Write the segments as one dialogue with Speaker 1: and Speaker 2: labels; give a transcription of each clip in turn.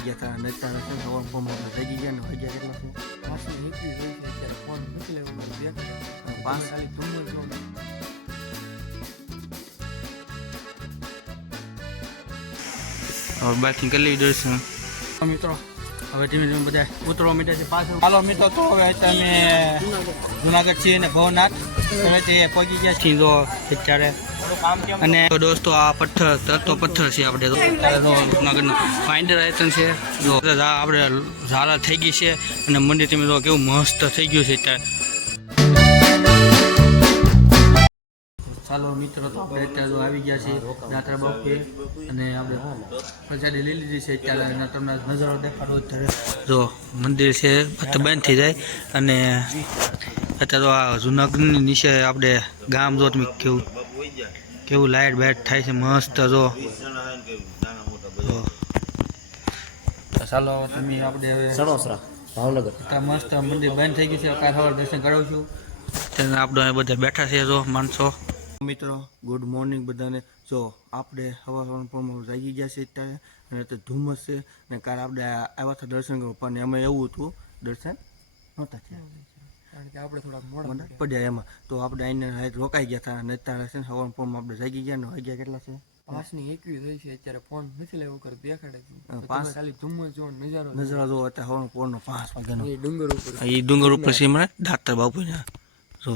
Speaker 1: રોકાઈ ગયા હતા અને અત્યારે છે સવાર ફોર્મ થઈ ગયા ને વાગ્યા કેટલા છે
Speaker 2: પાછું નીકળી ગઈ છે અત્યારે ફોન નથી લેવો મને દેખાડે
Speaker 1: પાંચ
Speaker 2: ખાલી ધુમ્મસ નો
Speaker 3: હવે બાકી કરી લઈ દર્શન
Speaker 1: મિત્રો હવે ધીમે ધીમે બધા ઉતરવા મીઠા છે પાછળ હાલો મિત્રો તો હવે તમે જુનાગઢ છીએ અને ભવનાથ હવે તે પહોંચી ગયા છીએ જો અત્યારે
Speaker 3: અને દોસ્તો આ પથ્થર તરતો પથ્થર છે આપણે જૂનાગઢનું ફાઇન્ડર આયતન છે. જો આપણે ઝાલા થઈ ગઈ છે અને મંદિર તમે જો કેવું મસ્ત થઈ ગયું છે અત્યારે.
Speaker 1: ચાલો મિત્રો, તો આપણે અત્યારે આવી ગયા છે દાત્રા બાપે અને આપણે પ્રસાદી લઈ લીધી છે અત્યારે તમને નજારો દેખાડો અત્યારે.
Speaker 3: જો મંદિર છે બધું થઈ જાય અને અત્યારે આ જૂનાગઢની નીચે આપણે ગામ જો તમે કેવું. કેવું લાઇટ બાઇટ થાય છે મસ્ત જો.
Speaker 1: ચાલો તમે આપણે હવે
Speaker 2: સણોસરા ભાવનગર.
Speaker 1: મસ્ત મંદિર બંધ થઈ ગયું છે સવારે દર્શન છું
Speaker 3: તેને આપણે બધા બેઠા છે જો માણસો.
Speaker 1: મિત્રો ગુડ મોર્નિંગ બધાને. જો આપણે હવા પણ જાગી ગયા છે અત્યારે અને તો ધુમ્મસ છે અને કાલે આપણે આવ્યા હતા દર્શન કરવા પણ એમાં એવું હતું દર્શન નહોતા થયા.
Speaker 2: કારણ કે આપણે થોડાક મોડા
Speaker 1: પડ્યા એમાં. તો આપણે આઈને રોકાઈ ગયા હતા અને અત્યારે છે ને આપણે જાગી ગયા ને વાગ્યા કેટલા છે?
Speaker 2: પાંચની એકવી થઈ છે અત્યારે ફોન નથી લેવો કર દેખાડે.
Speaker 1: પાંચ.
Speaker 2: ખાલી ધુમ્મ જો નજારો
Speaker 1: નજારો જો અત્યારે પાંચ વાગ્યાનો.
Speaker 2: એ ડુંગર ઉપર.
Speaker 3: એ ડુંગર ઉપર છે મને દાતર બાપુને. જો.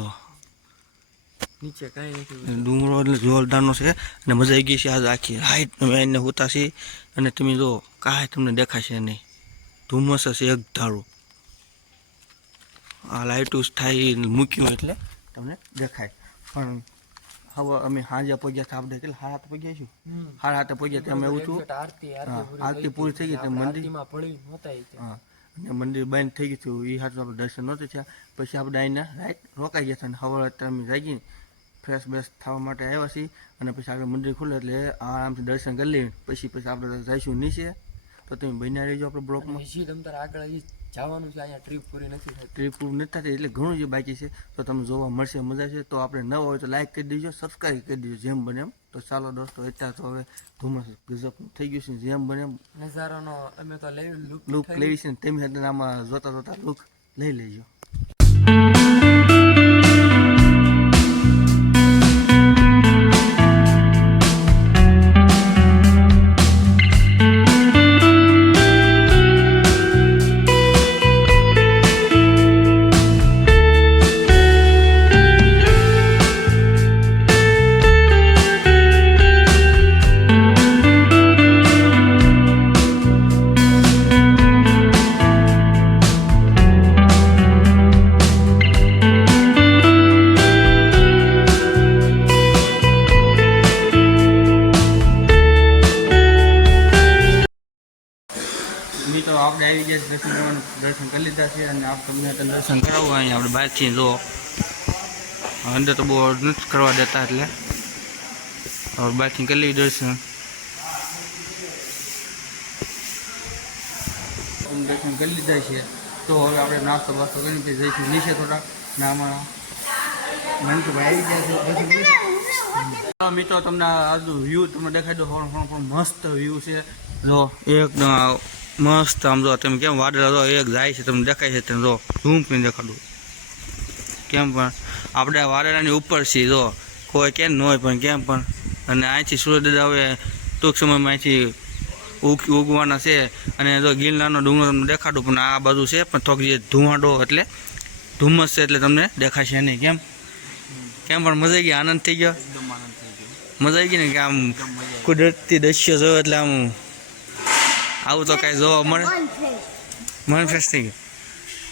Speaker 2: નીચે કાંઈ નથી
Speaker 3: ડુંગરો એટલે જોરદારનો છે અને મજા આવી ગઈ છે આજ આખી. હાઈટ અમે એને હોતા છીએ અને તમે જો કાંઈ તમને દેખાશે નહીં. ધુમ્મસ હશે એક ધારું. આ લાઇટું થાય ઈ મૂક્યું એટલે
Speaker 1: તમને દેખાય. પણ હવે અમે સાંજે પગ્યા હતા આપણે કેટલા સાડા પગ્યા છું સાડા હાથે પગ્યા ત્યાં એવું છું
Speaker 2: આરતી
Speaker 1: પૂરી થઈ ગઈ તો મંદિર હા અને મંદિર બંધ થઈ ગયું હતું એ હાથું આપણે દર્શન નહોતું થયા. પછી આપણે આઈને રાઈટ રોકાઈ ગયા હતા અને હવે અત્યારે અમે જાગીને ફ્રેશ બ્રેશ થવા માટે આવ્યા છીએ. અને પછી આગળ મંદિર ખુલે એટલે આરામથી દર્શન કરી લઈએ. પછી પછી આપણે જઈશું નીચે. તો તમે બન્યા રહીજો આપણે બ્લોકમાં.
Speaker 2: હજી આગળ હજી જવાનું છે અહીંયા ટ્રીપ પૂરી નથી થતી.
Speaker 1: ટ્રીપ પૂરી નથી થતી એટલે ઘણું જે બાકી છે તો તમે જોવા મળશે મજા છે. તો આપણે ન હોય તો લાઈક કરી દેજો સબસ્ક્રાઈબ કરી દેજો જેમ બને એમ. તો ચાલો દોસ્તો અત્યારે તો હવે ધુમ્મસ ગજબ થઈ ગયું છે જેમ બને એમ.
Speaker 2: નજારાનો અમે તો લઈ લુક
Speaker 1: લેવી છે તેમ સાથે આમાં જોતા જોતા લુક લઈ લેજો. મિત્રો આપણે આવી ગયા દર્શન કરવાનું. દર્શન કરી લીધા છે અને આપ તમને દર્શન
Speaker 3: કરાવવું અહીંયા આપણે બહારથી જો અંદર તો બહુ નથી કરવા દેતા એટલે. આપણે બહારથી કરી લઈએ દર્શન.
Speaker 1: દર્શન કરી લીધા છે. તો હવે આપણે નાસ્તો બાસ્તો કરીને જઈશું નીચે થોડા ને આમાં આવી ગયા છે. મિત્રો, તમને આજુ વ્યૂ તમને દેખાઈ દો. પણ મસ્ત વ્યૂ છે.
Speaker 3: જો, એકદમ મસ્ત આમ જો તમે કેમ વાદળા જો એક જાય છે તમને દેખાય છે તમે જો ઝૂમ કરીને દેખાડું. કેમ પણ આપણે આ વાદળાની ઉપર છીએ જો કોઈ કેમ ન હોય પણ કેમ પણ. અને અહીંથી સૂર્યદાદા હવે ટૂંક સમયમાં અહીંથી ઉગ ઉગવાના છે. અને જો ગિરનારનો ડુંગર તમને દેખાડું પણ આ બાજુ છે પણ થોક જે ધુમાડો એટલે ધુમ્મસ છે એટલે તમને દેખાશે નહીં કેમ? કેમ પણ મજા આવી ગઈ આનંદ થઈ ગયો?
Speaker 1: એકદમ આનંદ થઈ ગયો.
Speaker 3: મજા આવી ગઈ ને કે આમ કુદરતી દ્રશ્ય જોયો એટલે આમ આવું તો કાંઈ જોવા મળે. મન ફ્રેશ થઈ ગયું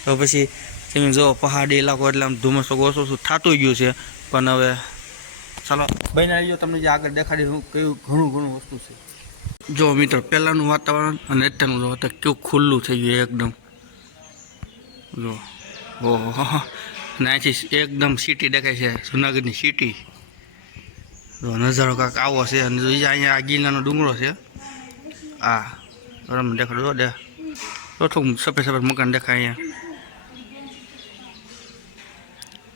Speaker 3: તો પછી તમે જો પહાડી ઇલાકો એટલે આમ ધુમ્મસ ઓછો ઓછું થતું ગયું છે. પણ હવે ચાલો,
Speaker 1: બહેન આવી તમને જે આગળ દેખાડી હું કયું ઘણું ઘણું વસ્તુ છે.
Speaker 3: જો મિત્રો, પહેલાંનું વાતાવરણ અને અત્યારનું જો અત્યારે કેવું ખુલ્લું થઈ ગયું એકદમ. જો, ઓહો અહીંથી એકદમ સિટી દેખાય છે, જુનાગઢની સિટી જો નજારો કાંક આવો છે, અને અહીંયા આ ગિરનારનો ડુંગરો છે. આ. તમને દેખાડો જો દે થોડું સફેદ સફેદ મકાન દેખાય અહીંયા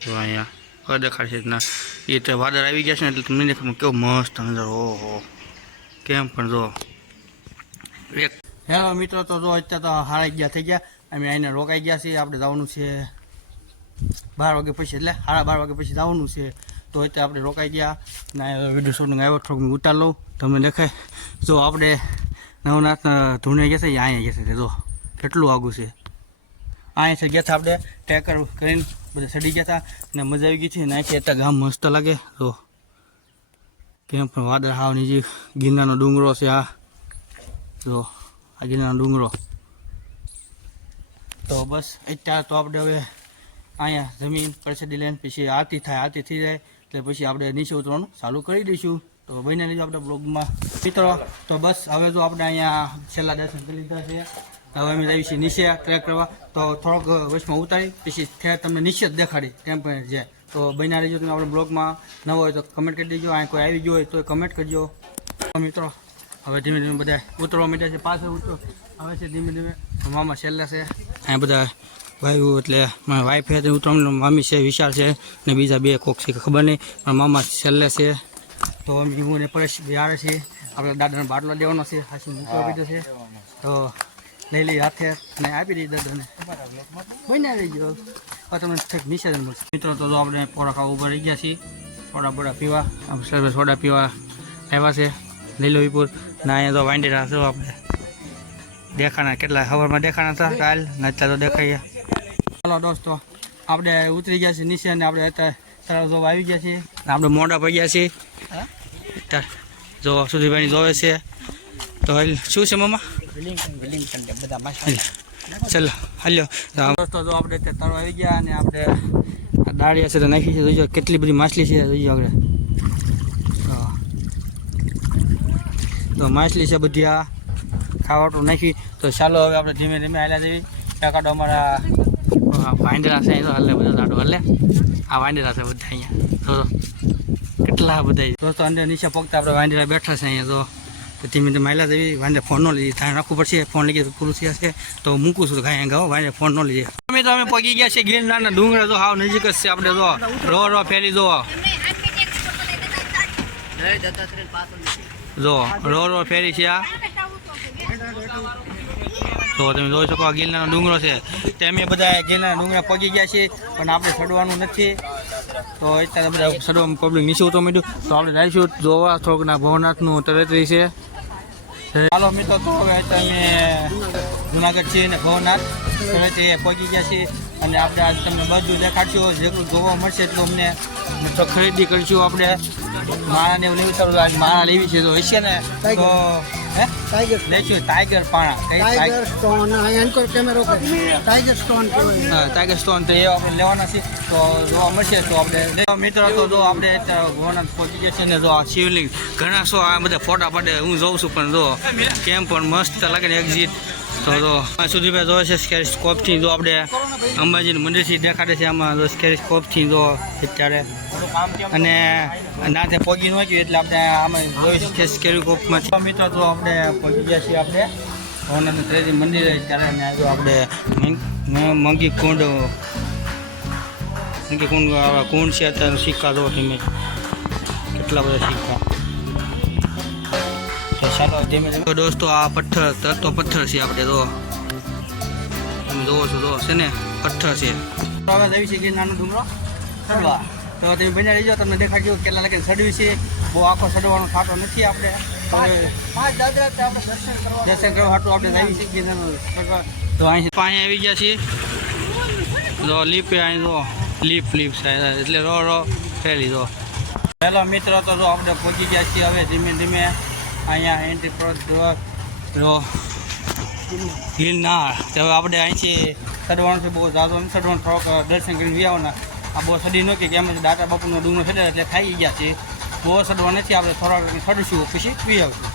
Speaker 3: જો અહીંયા હવે દેખાય છે ના એ તો વાદળ આવી ગયા છે ને એટલે તમને કેવો મસ્ત નજારો ઓહો કેમ પણ જો એક હેલો મિત્રો તો અત્યારે તો હારા ગયા થઈ ગયા અમે અહીંને રોકાઈ ગયા છીએ આપણે જવાનું છે બાર વાગે પછી એટલે સાડા બાર વાગે પછી જવાનું છે તો અત્યારે આપણે રોકાઈ ગયા ને વીડિયો શૂટિંગ આવ્યો થોડુંક ઉતાર લઉં તમને દેખાય જો આપણે નવનાથ ધૂણે ગયા છે અહીંયા ગયા છે, જો. કેટલું આગું છે. અહીંયા છે ગયા હતા આપણે ટેકર કરીને બધા ચડી ગયા હતા ને મજા આવી ગઈ છે ને અહીંથી ગામ મસ્ત લાગે, જો. કેમ પણ વાદળ હાવ નીચે ગિરનારનો ડુંગરો છે આ. જો, આ ગિરનારનો ડુંગરો. તો બસ, અત્યારે તો આપણે હવે અહીંયા જમીન પરસેડી લઈને પછી આરતી થાય, આરતી થઈ જાય, એટલે પછી આપણે નીચે ઉતરવાનું ચાલુ કરી દઈશું. તો બને લીધું આપણે બ્લોગમાં મિત્રો, તો બસ, હવે જો આપણે અહીંયા છેલ્લા દર્શન કરી લીધા છે. હવે અમે જઈએ છીએ નીચે ટ્રેક કરવા. તો થોડોક વચમાં ઉતારી, પછી તમને નીચે જ દેખાડી પણ છે. તો બહીના રહીજો તમે આપણે બ્લોગમાં ન હોય તો કમેન્ટ કરી દેજો. અહીં કોઈ આવી ગયો હોય તો કમેન્ટ કરજો. મિત્રો, હવે ધીમે ધીમે બધા ઉતરવા માંડ્યા છે, પાછળ ઉતરો. આવે છે ધીમે ધીમે મામા છેલ્લે છે. અહીંયા બધા ભાઈઓ, એટલે મારા વાઈફ હતી ઉતરવા મામી છે વિશાળ છે, ને બીજા બે કોક છે, ખબર નહીં. પણ મામા છેલ્લે છે. તો અમે હું ને પરેશ આવે છે. આપણે દાદાને બાટલો દેવાનો છે હાસી મૂકવા પીધો છે. તો લઈ લઈ હાથે ને આપી દઈ દાદાને. બનાવી ગયો. હવે તમને ઠીક મળશે. મિત્રો તો આપણે પોરા ખાવા ઊભા રહી ગયા છીએ. સોડા બોડા પીવા. આમ સરસ સોડા પીવા આવ્યા છે લીલો વિપુર ના અહીંયા તો વાંડી રાખશું આપણે. દેખાણા કેટલા? હવરમાં દેખાણા હતા કાલ ને અત્યારે તો દેખાઈએ ચાલો દોસ્તો આપણે ઉતરી ગયા છીએ નીચે અને આપણે અત્યારે સરસ આવી ગયા છીએ. આપણે મોડા પડી ગયા છીએ. જો સુધીભાઈ જોવે છે. તો શું છે મમ્મા ચાલો, હાલ્યો. દોસ્તો, જો આપણે તળાવ આવી ગયા અને આપણે દાળી છે તો નાખી છે. જોઈજો કેટલી બધી માછલી છે જોઈજો આપણે. તો માછલી છે બધી આ ખાવાટું નાખી. તો ચાલો હવે આપણે ધીમે ધીમે હાલ્યા જઈએ. ટકાટો અમારા વાંદરા છે હાલે, બધા દાડો હાલે. આ વાંદરા છે બધા અહીંયા. કેટલા બધા દોસ્તો અંદર નીચે પગતા આપણે વાંદરા બેઠા છે અહીંયા તો તો ધીમે ધીમે હાલ્યા જેવી વાંદરા ફોન ન લીધી. થાય રાખવું પડશે. ફોન લઈ ગયા પૂરું થયા છે. તો મૂકું છું કાંઈ ગાઓ વાંદરા ફોન ન લીધે. અમે તો અમે પગી ગયા છે ગિરનારના ડુંગરા તો હાવ નજીક જ છે આપણે જો. રો રો ફેરી જો. જો, રો રો ફેરી છે આ. તો તમે જોઈ શકો આ ગિરનારનો ડુંગરો છે. તે અમે બધા ગિરનારના ડુંગરા પગી ગયા છે. પણ આપણે છોડવાનું નથી. તો અત્યારે બધા ચડવામાં પબ્લિક નીચે ઉતરવા માંડ્યું. તો આપણે જઈશું જોવા, થોડુંક ભવનાથનું તરેતરી છે. ચાલો મિત્રો, તો હવે અત્યારે જુનાગઢ છીએ અને ભવનાથ. તરત પગી ગયા છીએ. અને આપણે આજ તમને બધું દેખાડશું. જેટલું જોવા મળશે એટલું અમને તો ખરીદી કરીશું આપણે. માળાને એવું લેવી સારું માળા લેવી છે તો હશે ને. તો
Speaker 2: ટાઈગર
Speaker 3: લેશું ટાઈગર પાણા.
Speaker 2: Tiger stone anchor camera tiger stone
Speaker 3: tiger stone તો એ આપણે લેવાના છે તો જોવા મળશે તો આપણે મિત્રો તો જો આપણે ભવનાથ પહોંચી જશે છે ને જો આ શિવલિંગ. ઘણા શો આ બધા ફોટા પાડે હું જોઉં છું પણ જો કેમ પણ મસ્ત લાગે ને એક્ઝિટ તો આ સુધીભાઈ જોવે છે સ્કેરિસ્કોપથી જો આપણે અંબાજીનું મંદિરથી દેખાડે છે આમાં જો સ્કેરિસ્કોપથી જો અત્યારે. અને નાથે પહોંચી ન એટલે આપણે આમાં જોઈ શકીએ સ્કેરિસ્કોપમાં મિત્રો તો આપણે પહોંચી ગયા છીએ આપણે ભવનાથ ત્રેજી મંદિર, ત્યારે જો આપણે મંગી કુંડ મંગી કુંડ કુંડ છે, અત્યારે સિક્કા જો તમે કેટલા બધા સિક્કા ચાલો ધીમે ધીમે દોસ્તો આ પથ્થર તરતો પથ્થર છે આપણે તો. તમે જોવો છો જો છે ને પથ્થર છે. તો હવે જવી છે નાનો ડુંગરો ચડવા તો તમે બને રહીજો તમને દેખાડજો કેટલા લાગે ચડવી છે. બહુ આખો ચડવાનો થતો નથી આપણે.
Speaker 2: તે દર્શન કરવા.
Speaker 3: હાટું આપણે જઈએ છીએ તો અહીં પાણી આવી ગયા છીએ. જો લીપ અહીં જો લીપ લીપ છે એટલે રો રો ફેરી દો હેલો મિત્રો તો જો આપણે પહોંચી ગયા છીએ હવે ધીમે ધીમે. અહીંયા એન્ટ્રી પ્રો ગિરનાર તો આપણે અહીંથી સડવાનું છે બહુ જાદો નથી થોડોક દર્શન કરીને વ્યાવના આ બહુ સડી ન કે કેમ દાદા બાપુનો ડુંગરો છે એટલે ખાઈ ગયા છે. બહુ સડવા નથી આપણે થોડાક ચડીશું પછી પી આવશું.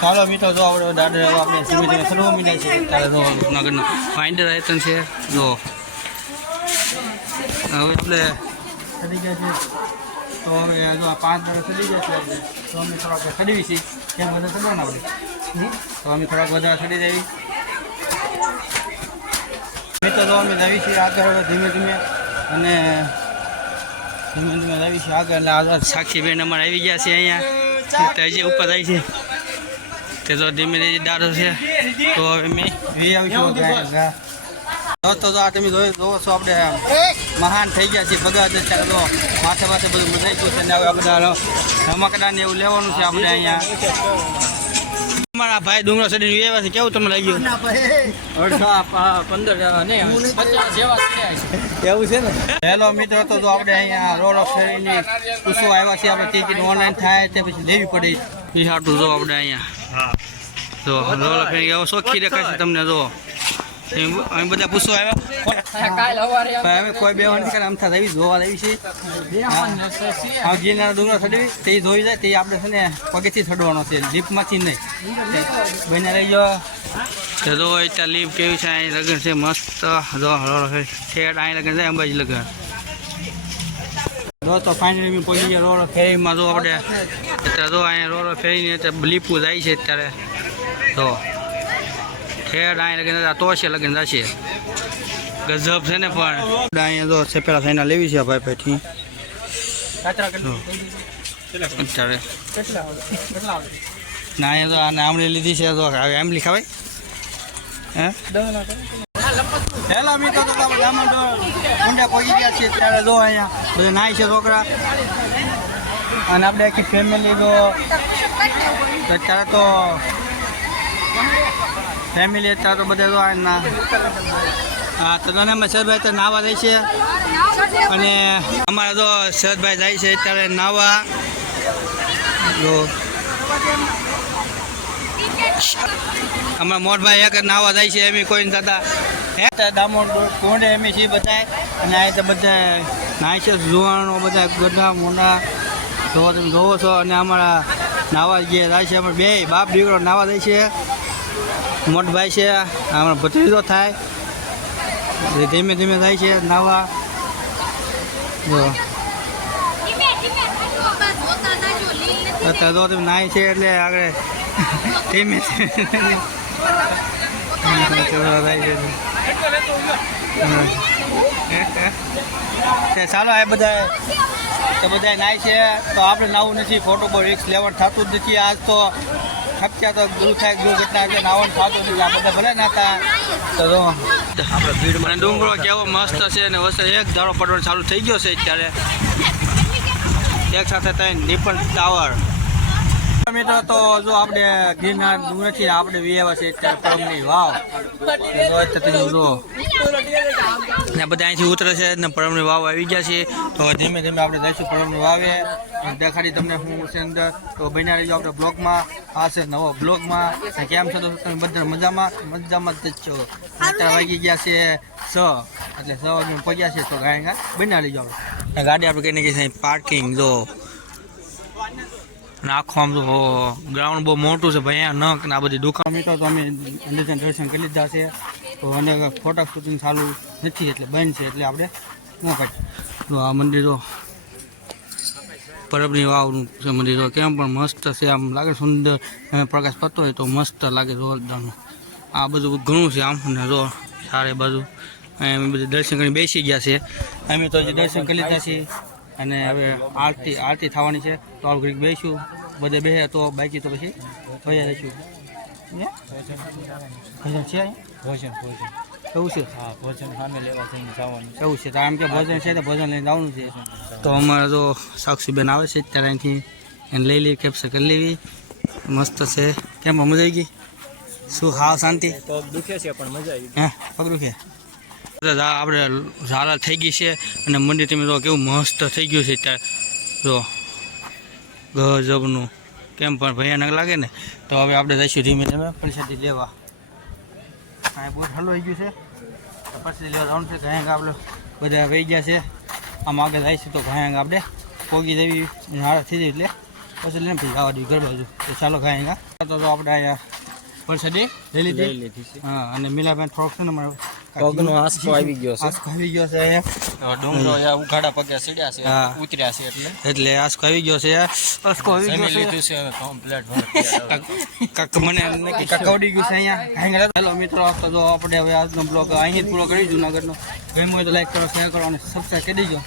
Speaker 3: ચાલો મિત્રો જો આપણે દાદર આપણે ધીમે ધીમે ચડવા મીડ્યા છે ત્યારે જો જુનાગઢનો ફાઇન્ડર આયતન છે જો. હવે આપણે સડી ગયા છે. તો અમે જો આ પાંચ દાડા ચડી ગયા છે આપણે તો અમે થોડાક ચડવી છીએ ત્યાં બધા ચડવાના આપણે હમ? તો અમે થોડાક વધારે ચડી જઈએ મિત્રો તો અમે લાવી છીએ આગળ હવે ધીમે ધીમે. અને ધીમે ધીમે લાવી છીએ આગળ. એટલે આગળ સાક્ષીબેન અમારે આવી ગયા છે અહીંયા. હજી ઉપર આવી છે.
Speaker 1: તે તો ધીમે ધીમે દાડો છે. તો હવે મેં
Speaker 3: વી ગાય દોસ્તો તો આ તમે જોઈ જોવો છો આપણે મહાન થઈ ગયા છે ભગત અત્યારે તો માથે માથે બધું મજાઈ ગયું છે ને હવે આ બધા રમકડા ને એવું લેવાનું છે આપણે અહીંયા.
Speaker 1: અમારા ભાઈ ડુંગરો સડી એવા છે કેવું તમને લાગ્યું?
Speaker 2: પંદર
Speaker 3: એવું છે ને? હેલો મિત્રો તો જો આપણે અહીંયા રોડ ઓફ ફેરીની પૂછવા આવ્યા છે આપણે ટિકિટ ઓનલાઈન થાય તે પછી લેવી પડે.
Speaker 1: એ હાટું જો આપણે અહીંયા. તો શોખી દેખાય છે તમને જો. અમે બધા પૂછો આવ્યા.
Speaker 3: કોઈ બે વાર કરે આમ થાય એવી જોવા આવી છે. હા. ગીરના ડુંગર ચડવી તે ધોઈ જાય તે આપણે છે ને પગેથી ચડવાનો છે જીપમાંથી નહીં. બને રહી જવા
Speaker 1: તો જો ત્યાં લીપ કેવી છે અહીં લગ્ન છે મસ્ત. જો છેડ અહીં લગન છે અંબાજી લગ્ન.
Speaker 3: જો તો ફાઇનલી મેં પહોંચી ગયા રોડ
Speaker 1: ફેરીમાં જો આપણે અત્યારે જો અહીંયા રોડ ફેરીને અત્યારે લીપું જાય છે અત્યારે. તો ઠેડ અહીં લગન છે લગીને જશે. ગજબ છે ને પણ. અહીંયા જો સેપેલા થઈને લેવી છે ભાઈ ભાઈથી. અત્યારે. ના તો આને આમળી લીધી છે તો હવે આંબલી ખવાય. હે?
Speaker 3: હેલો મિત્રો તો ગામમાં ઊંડા પહોંચી ગયા છીએ ત્યારે જો અહીંયા બધા નાય છે છોકરા. અને આપણે આખી ફેમિલી તો અત્યારે તો ફેમિલી અત્યારે તો બધા તો આ ના. હા, તો તને અમે સરભાઈ તો નાવા જાય છે. અને
Speaker 1: અમારા તો શરદભાઈ જાય છે અત્યારે નાવા. જો. અમારા મોટભાઈ એક નાવા જાય છે, એમ કોઈ થતા. હે?
Speaker 3: દામોદ કોંડે એમ છીએ બધા અને અહીં તો બધા નાય છે જુવાનો બધા ગઢા મોંડા. જોવો તમે જોવો છો. અને અમારા નાવા જે જાય છે અમે બે બાપ દીકરો નાવા જાય છે. મોટભાઈ છે, આમાં ભત્રીજો થાય. એ ધીમે ધીમે થાય છે, નાવા. જો. અત્યારે તમે નાય છે એટલે આગળ ધીમે છે. તે ચાલો, આ બધા તો બધા નાય છે. તો આપણે નાવું નથી, ફોટો પર રિક્સ લેવાનું થતું જ નથી. આજ તો ખપ્યા તો થાય દુર્ઘટના એટલે નાવાનું થતું નથી. આ બધા ભલે નાતા તો જો.
Speaker 1: ડુંગરો કેવો મસ્ત છે અને વસ્તુ એક ધારો પડવાનું ચાલુ થઈ ગયો છે અત્યારે. એક સાથે ત્રણ નિપણ ટાવર.
Speaker 3: મિત્રો, તો જો આપણે ગિરનાર નથી, આપણે વિયાવા છે અત્યારે પરમની વાવ. જુઓ.
Speaker 1: ને બધા અહીંથી ઉતરે છે ને પરમની વાવ આવી ગયા છે.
Speaker 3: તો ધીમે ધીમે આપણે જઈશું પરમની વાવે. દેખાડી તમને હું છે અંદર. તો બન્યા રહીજો આપણે બ્લોગમાં. આ છે નવો બ્લોગમાં. કેમ છો તો તમે બધા મજામાં? મજામાં જ છો. અત્યારે વાગી ગયા છે છ. એટલે છ વાગે પગ્યા છે તો ગાય બન્યા આપણે.
Speaker 1: ગાડી આપણે કહીને કે પાર્કિંગ જો. અને આખું આમ તો ગ્રાઉન્ડ બહુ મોટું છે ભયાનક ન આ બધી દુકાન.
Speaker 3: મિત્રો તો અમે અંદરથી દર્શન કરી લીધા છે. તો અને ફોટા શૂટિંગ ચાલુ નથી એટલે બંધ છે એટલે આપણે ન કાઢી
Speaker 1: આ મંદિર પરબની વાવનું છે મંદિર કેમ પણ મસ્ત છે, આમ લાગે સુંદર. પ્રકાશ પડતો હોય તો મસ્ત લાગે જોરદારનું. આ બધું ઘણું છે આમ ને જો સારે બાજુ. અમે બધું દર્શન કરીને બેસી ગયા છે.
Speaker 3: અમે તો હજી દર્શન કરી લીધા છે અને હવે આરતી આરતી થવાની છે. તો આપણે ઘડીક બેસીશું. બધે બેસે તો બાકી તો પછી ભયા જઈશું ભજન છે
Speaker 2: ભોજન ભોજન.
Speaker 3: એવું છે?
Speaker 2: હા ભોજન સામે લેવા થઈને જવાનું
Speaker 3: એવું છે. તો આમ કે ભજન છે તો ભજન લઈને જવાનું છે.
Speaker 1: તો અમારે તો સાક્ષીબેન આવે છે ત્યારે અહીંથી. એને લઈ લેવી કેપ્સ કરી લેવી. મસ્ત છે. કેમ મજા આવી ગઈ? શું હાવ શાંતિ?
Speaker 2: તો દુખે છે પણ મજા આવી
Speaker 1: હે? પગ કે આપણે ઝાલા થઈ ગઈ છે અને મંદિર તમે જો કેવું મસ્ત થઈ ગયું છે અત્યારે. જો ગજબનું. કેમ પણ ભયાનક લાગે ને.
Speaker 3: તો હવે આપણે જઈશું ધીમે ધીમે પ્રસાદી લેવા. કાંઈ બહુ હલવાઈ ગયું છે. પ્રસાદી લેવા જવાનું છે. ઘાયક આપણે બધા વહી ગયા છે. આમ આગળ જઈશું તો ઘાયંગ આપણે પોગી દેવી હારા થઈ જાય એટલે પછી લઈને પછી જવા દઈએ ઘર બાજુ. તો ચાલો ઘાયંગા તો આપણે અહીંયા પ્રસાદી લઈ લીધી. હા અને મીલાબેન થોડોક છે ને મારો
Speaker 2: પગનો આસકો આવી ગયો છે.
Speaker 3: આસકો આવી ગયો છે અહીંયા.
Speaker 2: ડુંગરો ઉઘાડા પગે સીડ્યા છે
Speaker 1: હા.
Speaker 2: ઉતર્યા છે એટલે.
Speaker 1: એટલે આસકો આવી ગયો છે આસકો આવી ગયો છે.
Speaker 2: લીધું છે કમ્પ્લીટ
Speaker 1: કક મને એમને
Speaker 3: કે કકવડી ગયું છે અહીંયા. હેલો મિત્રો તો જો આપણે હવે આજનો બ્લોગ અહીં જ પૂરો કરી જુનાગઢનો ગમ્યો હોય તો લાઈક કરો શેર કરો અને સબસ્ક્રાઈબ કરી દેજો.